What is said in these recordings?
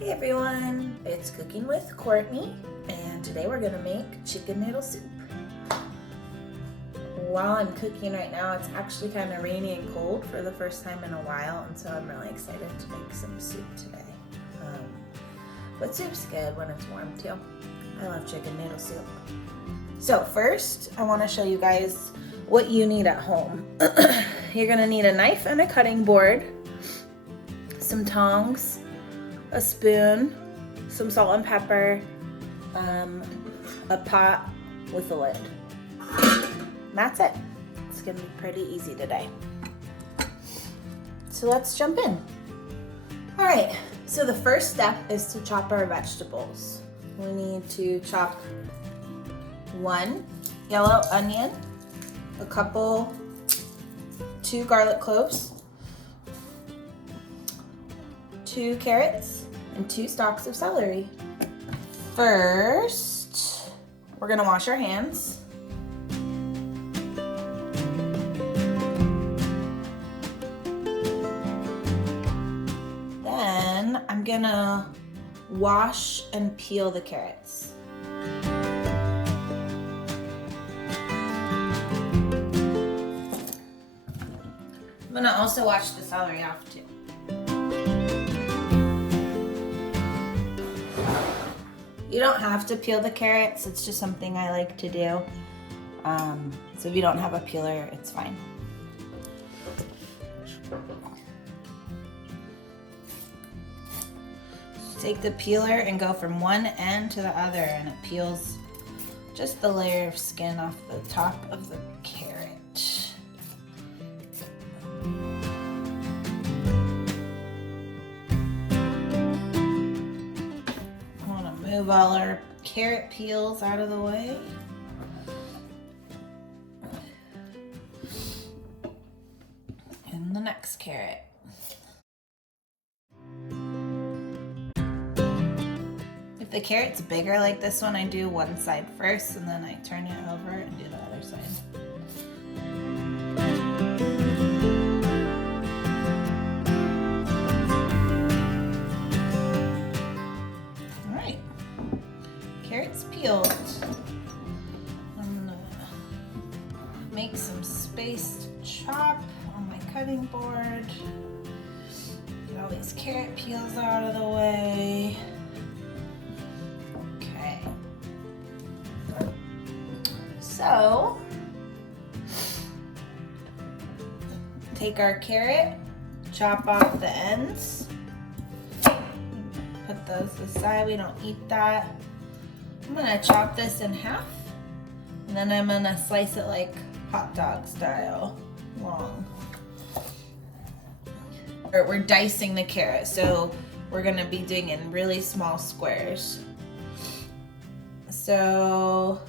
Hey everyone, it's Cooking with Courtney, and today we're gonna make chicken noodle soup. While I'm cooking right now, it's actually kind of rainy and cold for the first time in a while, and so I'm really excited to make some soup today. But soup's good when it's warm too. I love chicken noodle soup. So first, I want to show you guys what you need at home. You're gonna need a knife and a cutting board, some tongs, a spoon, some salt and pepper, a pot with a lid. And that's it. It's gonna be pretty easy today. So let's jump in. All right, so the first step is to chop our vegetables. We need to chop 1 yellow onion, 2 garlic cloves, 2 carrots, and 2 stalks of celery. First, we're gonna wash our hands. Then I'm gonna wash and peel the carrots. I'm gonna also wash the celery off too. You don't have to peel the carrots, it's just something I like to do. So if you don't have a peeler, it's fine. Take the peeler and go from one end to the other, and it peels just the layer of skin off the top of the carrot. Move all our carrot peels out of the way. And the next carrot. If the carrot's bigger like this one, I do one side first and then I turn it over and do the other side. Carrots peeled. I'm gonna make some space to chop on my cutting board. Get all these carrot peels out of the way. Okay. So, take our carrot, chop off the ends. Put those aside, we don't eat that. I'm gonna chop this in half, and then I'm gonna slice it like hot dog style, long. We're dicing the carrot, so we're gonna be doing it in really small squares. So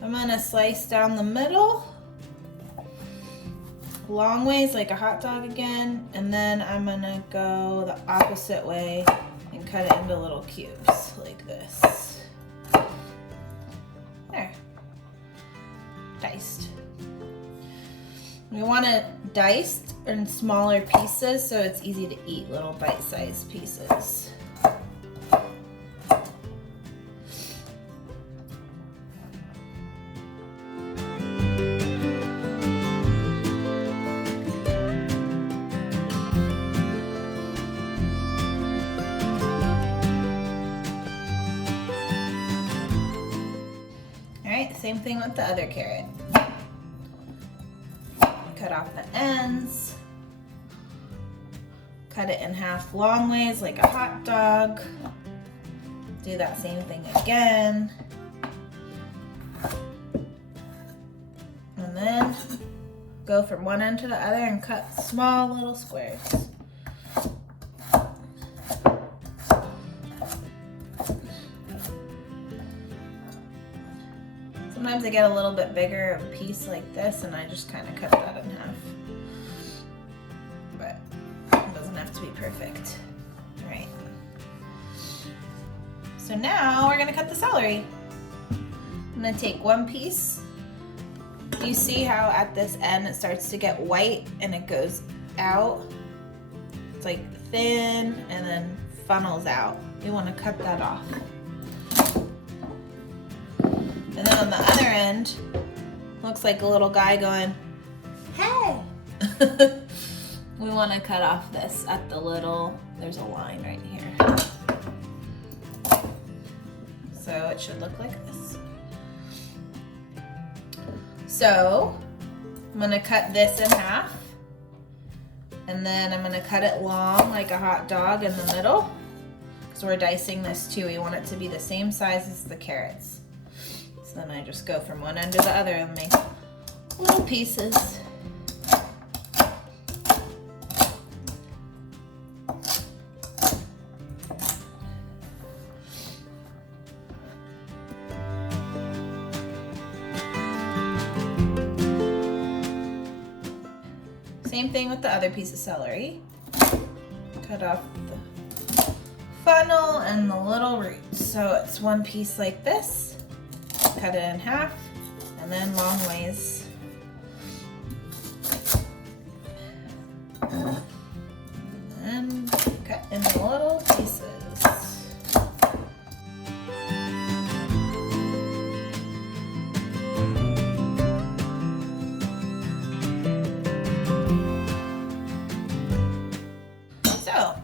I'm gonna slice down the middle, long ways like a hot dog again, and then I'm gonna go the opposite way and cut it into little cubes like this. There, diced. We want it diced in smaller pieces so it's easy to eat, little bite-sized pieces. Same thing with the other carrot. Cut off the ends. Cut it in half long ways like a hot dog. Do that same thing again. And then go from one end to the other and cut small little squares. Sometimes I get a little bit bigger of a piece like this and I just kind of cut that in half. But it doesn't have to be perfect. All right. So now we're gonna cut the celery. I'm gonna take one piece. You see how at this end it starts to get white and it goes out? It's like thin and then funnels out. You want to cut that off. And then on the other end, looks like a little guy going, hey! We want to cut off this at the little, there's a line right here. So it should look like this. So I'm going to cut this in half. And then I'm going to cut it long like a hot dog in the middle. Because we're dicing this too. We want it to be the same size as the carrots. So then I just go from one end to the other and make little pieces. Same thing with the other piece of celery. Cut off the funnel and the little roots. So it's one piece like this. Cut it in half and then long ways. And cut into little pieces.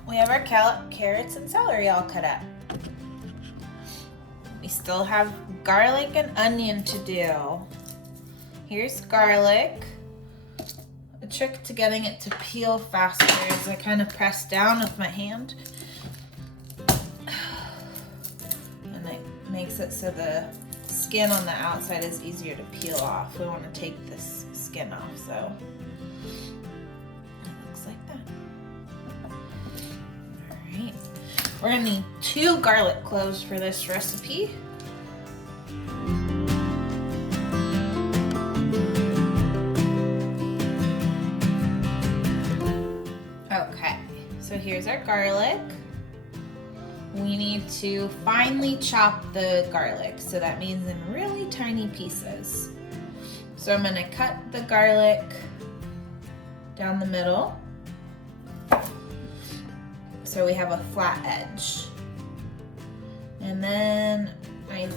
We have our carrots and celery all cut up. We still have garlic and onion to do. Here's garlic. A trick to getting it to peel faster is I kind of press down with my hand. And it makes it so the skin on the outside is easier to peel off. We want to take this skin off, so it looks like that. Alright, we're gonna need 2 garlic cloves for this recipe. Okay, so here's our garlic. We need to finely chop the garlic, so that means in really tiny pieces. So I'm gonna cut the garlic down the middle. So we have a flat edge. And then I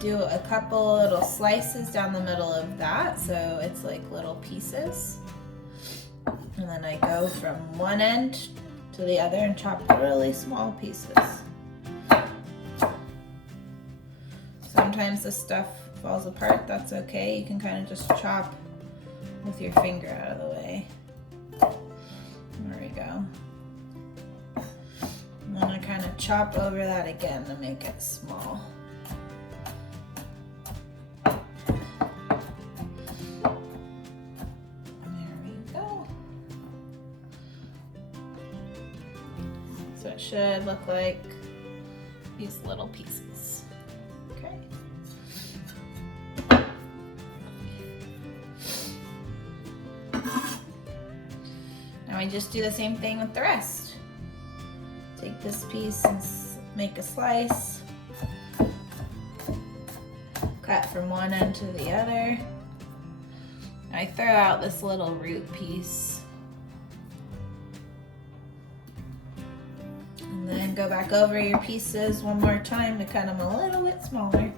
do a couple little slices down the middle of that, so it's like little pieces. And then I go from one end to the other and chop really small pieces. Sometimes the stuff falls apart, that's okay. You can kind of just chop with your finger out of the way. There we go. And then I kind of chop over that again to make it small. There we go. So it should look like these little pieces. Okay. Now we just do the same thing with the rest. Take this piece and make a slice. Cut from one end to the other. I throw out this little root piece. And then go back over your pieces one more time to cut them a little bit smaller.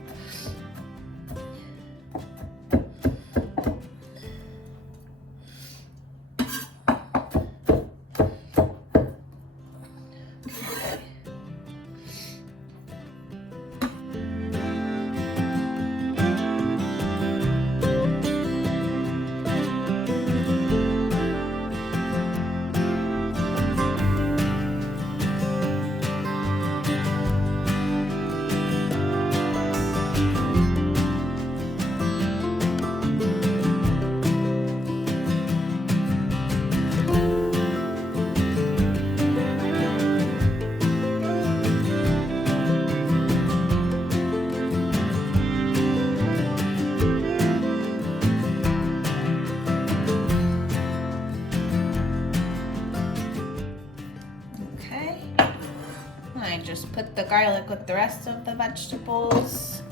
Just put the garlic with the rest of the vegetables.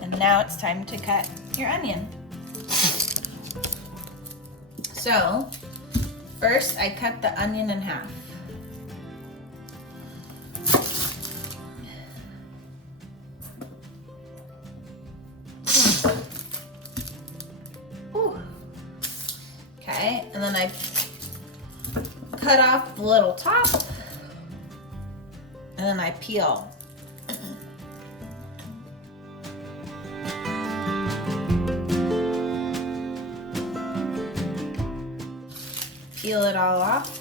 And now it's time to cut your onion. So, first I cut the onion in half. And then I cut off the little top, and then I peel. Peel it all off.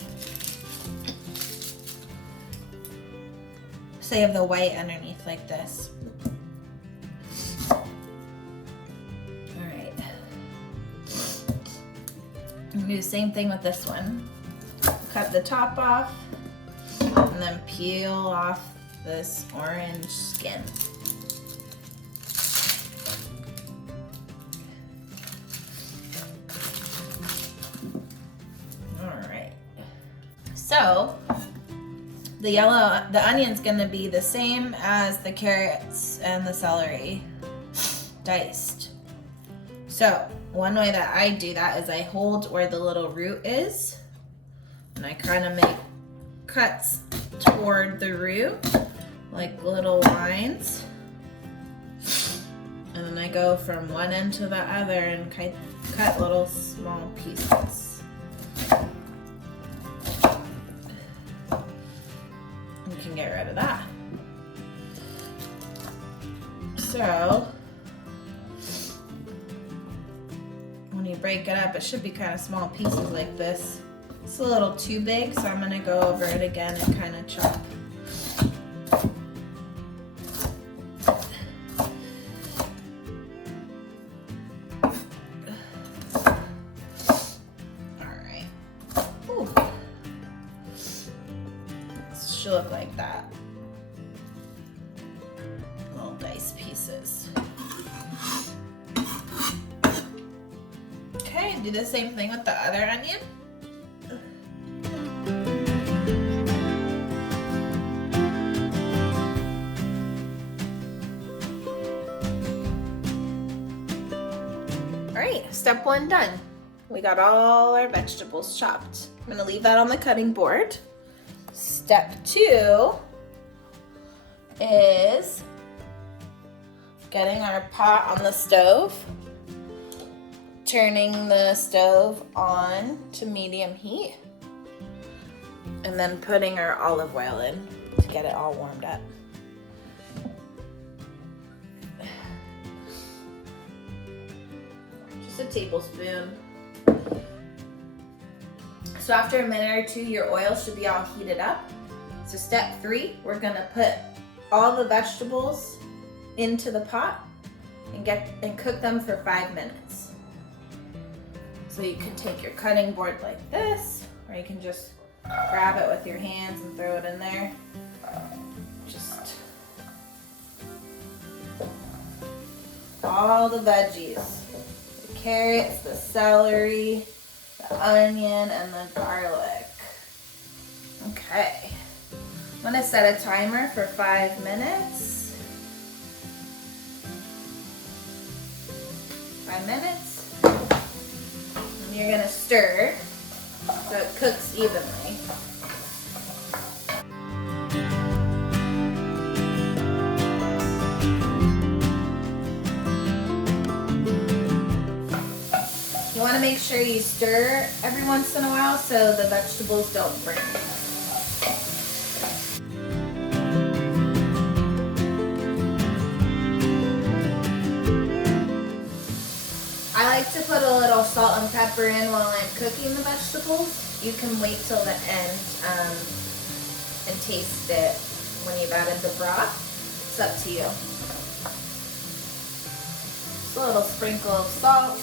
So you have the white underneath like this. Alright. I'm gonna do the same thing with this one. Cut the top off and then peel off this orange skin. Alright. So the onion's gonna be the same as the carrots and the celery, diced. So one way that I do that is I hold where the little root is, and I kind of make cuts toward the root, like little lines. And then I go from one end to the other and cut little small pieces. You can get rid of that. So when you break it up, it should be kind of small pieces like this. It's a little too big, so I'm gonna go over it again and kind of chop. Alright. This should look like that. Little dice pieces. Okay, do the same thing with the other onion. Alright, step one done. We got all our vegetables chopped. I'm gonna leave that on the cutting board. Step two is getting our pot on the stove, turning the stove on to medium heat, and then putting our olive oil in to get it all warmed up. Just a tablespoon. So after a minute or two, your oil should be all heated up. So step three, we're gonna put all the vegetables into the pot and cook them for 5 minutes. So you can take your cutting board like this, or you can just grab it with your hands and throw it in there. Just all the veggies, the carrots, the celery, the onion, and the garlic. Okay, I'm gonna set a timer for 5 minutes. 5 minutes. And you're gonna stir so it cooks evenly. You want to make sure you stir every once in a while so the vegetables don't burn. I like to put a little salt and pepper in while I'm cooking the vegetables. You can wait till the end and taste it when you've added the broth. It's up to you. Just a little sprinkle of salt,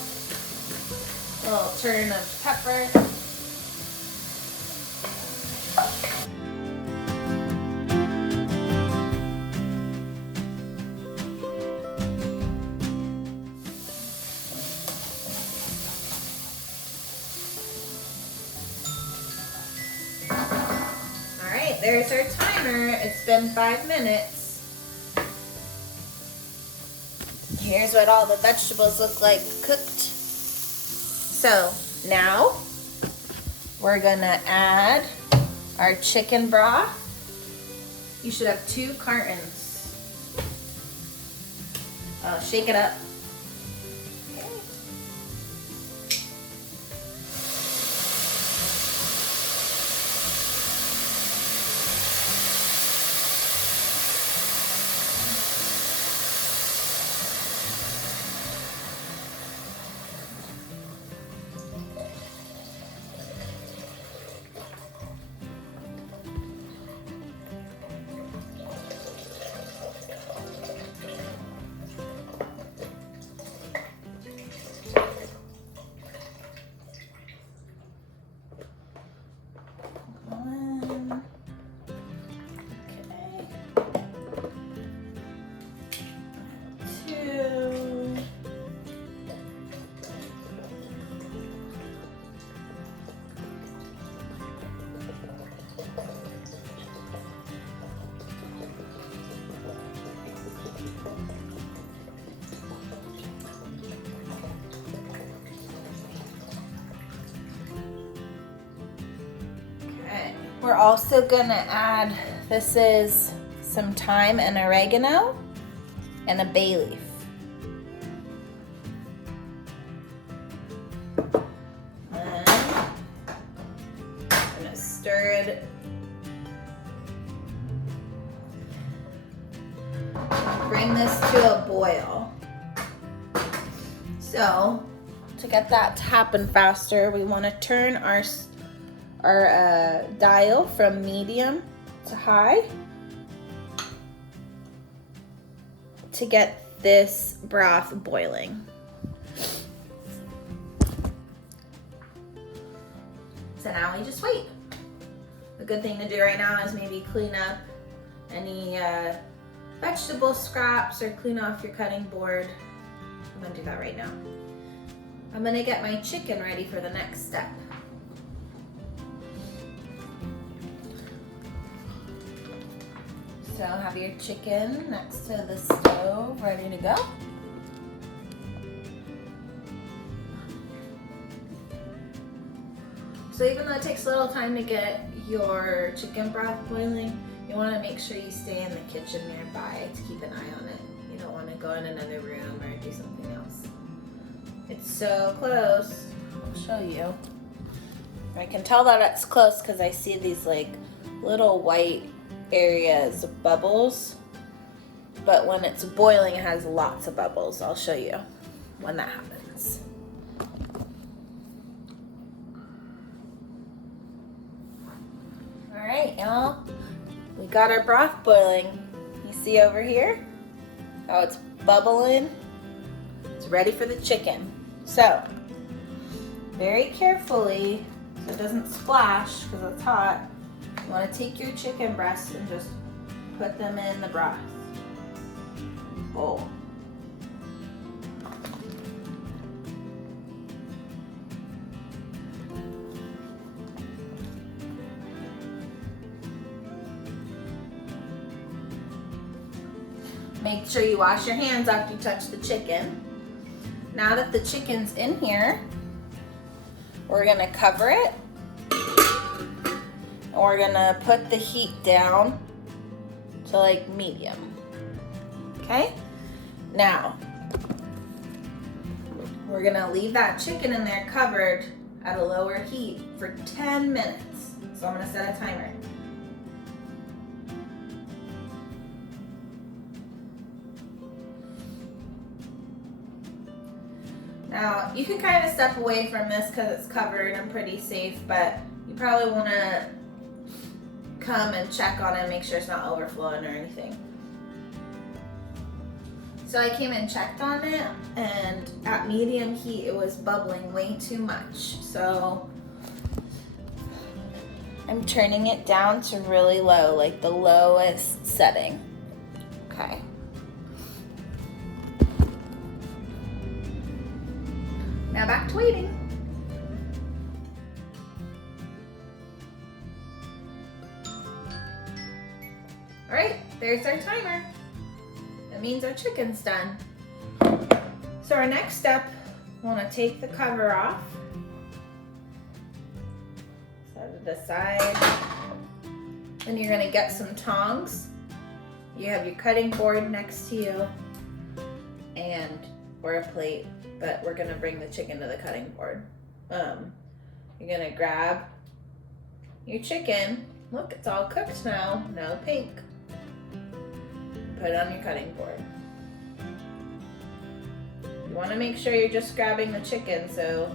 a little turn of pepper. Alright, there's our timer. It's been 5 minutes. Here's what all the vegetables look like cooked. So now we're gonna add our chicken broth. You should have 2 cartons. Shake it up. Okay. We're also gonna add, this is some thyme and oregano and a bay leaf. And I'm gonna stir it. Bring this to a boil. So, to get that to happen faster, we want to turn our dial from medium to high to get this broth boiling. So now we just wait. The good thing to do right now is maybe clean up any vegetable scraps or clean off your cutting board. I'm gonna do that right now. I'm gonna get my chicken ready for the next step. So have your chicken next to the stove, ready to go. So even though it takes a little time to get your chicken broth boiling, you want to make sure you stay in the kitchen nearby to keep an eye on it. You don't want to go in another room or do something else. It's so close. I'll show you. I can tell that it's close because I see these like little white areas of bubbles. But when it's boiling, it has lots of bubbles. I'll show you when that happens. All right, y'all. We got our broth boiling. You see over here how it's bubbling? It's ready for the chicken. So, very carefully, so it doesn't splash because it's hot, you want to take your chicken breasts and just put them in the broth bowl. Make sure you wash your hands after you touch the chicken. Now that the chicken's in here, we're gonna cover it. And we're gonna put the heat down to like medium. Okay? Now, we're gonna leave that chicken in there covered at a lower heat for 10 minutes. So I'm gonna set a timer. Now, you can kind of step away from this because it's covered and pretty safe, but you probably want to come and check on it, make sure it's not overflowing or anything. So I came and checked on it, and at medium heat, it was bubbling way too much. So I'm turning it down to really low, like the lowest setting. Okay. Now back to waiting. All right, there's our timer. That means our chicken's done. So our next step, we want to take the cover off. Set it aside. Then you're gonna get some tongs. You have your cutting board next to you, and or a plate. But we're gonna bring the chicken to the cutting board. You're gonna grab your chicken. Look, it's all cooked now, no pink. Put it on your cutting board. You wanna make sure you're just grabbing the chicken, so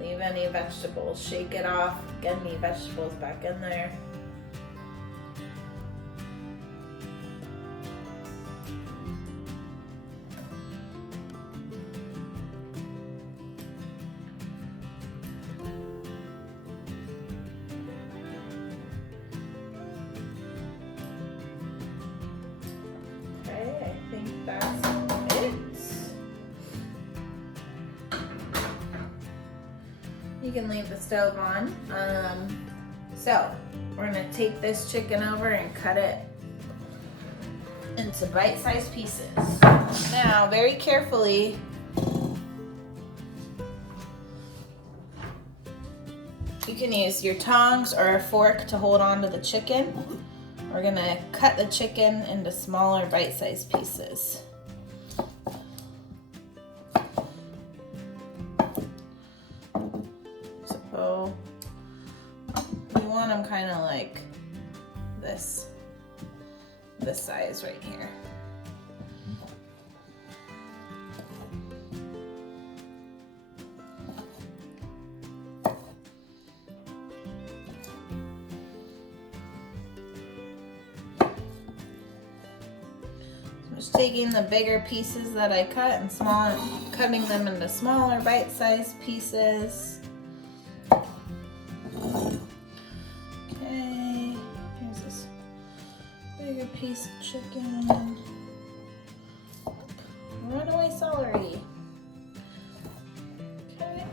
leave any vegetables, shake it off, get any vegetables back in there. That's it. You can leave the stove on. So we're gonna take this chicken over and cut it into bite-sized pieces. Now, very carefully, you can use your tongs or a fork to hold on to the chicken. We're gonna cut the chicken into smaller bite-sized pieces. So we want them kind of like this size right here. Just taking the bigger pieces that I cut and cutting them into smaller bite-sized pieces. Okay, here's this bigger piece of chicken. Runaway celery. Okay.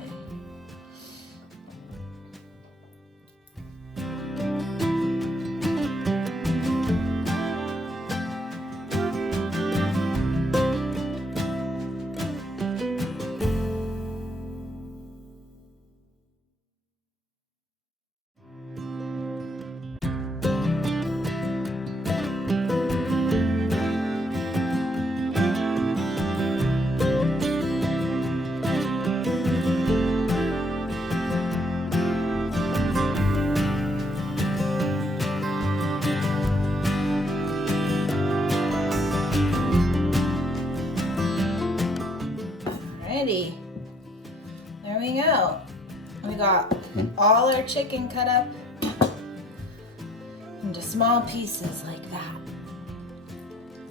Alrighty, there we go. We got all our chicken cut up into small pieces like that.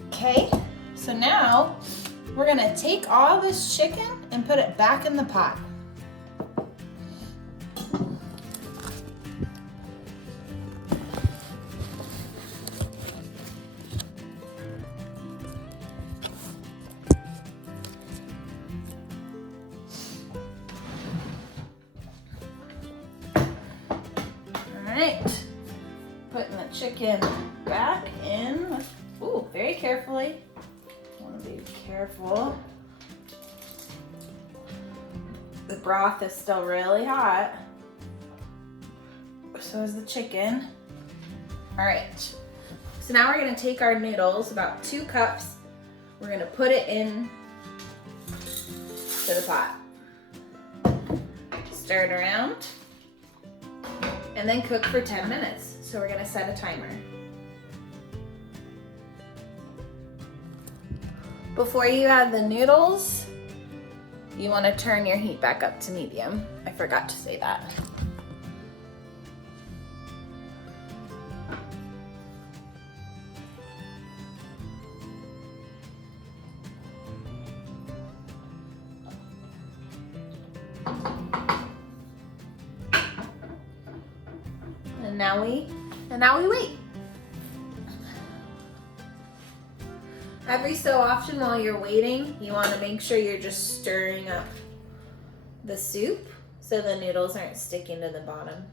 Okay, so now we're gonna take all this chicken and put it back in the pot. Alright, putting the chicken back in. Ooh, very carefully. Want to be careful. The broth is still really hot. So is the chicken. Alright, so now we're going to take our noodles, about 2 cups. We're going to put it in to the pot. Stir it around. And then cook for 10 minutes. So we're gonna set a timer. Before you add the noodles, you wanna turn your heat back up to medium. I forgot to say that. And now we wait. Every so often while you're waiting, you want to make sure you're just stirring up the soup so the noodles aren't sticking to the bottom.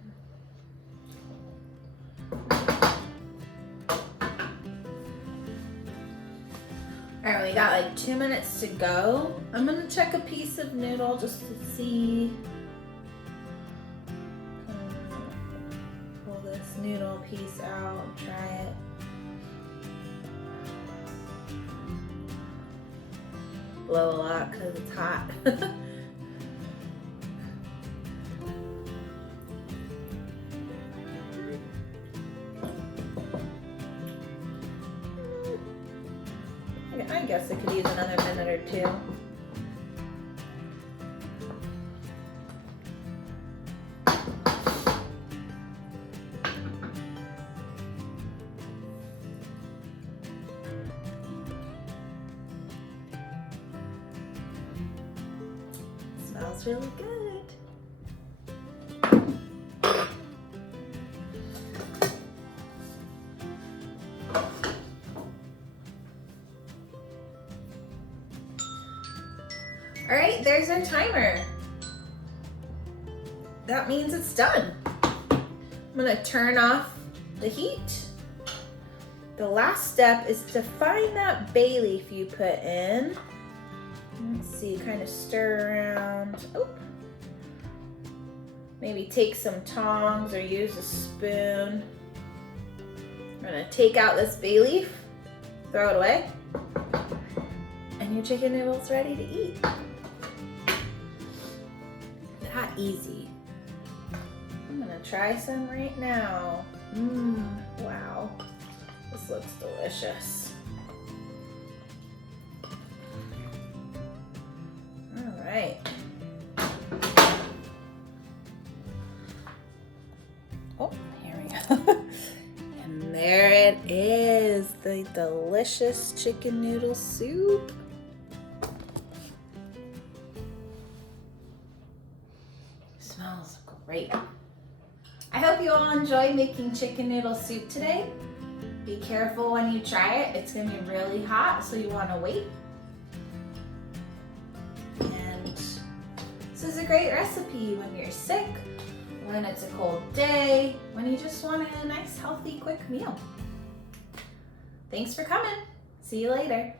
All right, we got like 2 minutes to go. I'm gonna check a piece of noodle just to see. Pull this noodle piece out and try it. Blow a lot because it's hot. I guess I could use another minute or two. Smells really good. All right, there's our timer. That means it's done. I'm gonna turn off the heat. The last step is to find that bay leaf you put in. Let's see, kind of stir around. Oh. Maybe take some tongs or use a spoon. We're gonna take out this bay leaf, throw it away, and your chicken noodle's ready to eat. That easy. I'm gonna try some right now. Wow, this looks delicious. All right. Oh, here we go. And there it is, the delicious chicken noodle soup. Smells great. I hope you all enjoy making chicken noodle soup today. Be careful when you try it. It's gonna be really hot, so you wanna wait. And this is a great recipe when you're sick, when it's a cold day, when you just want a nice, healthy, quick meal. Thanks for coming. See you later.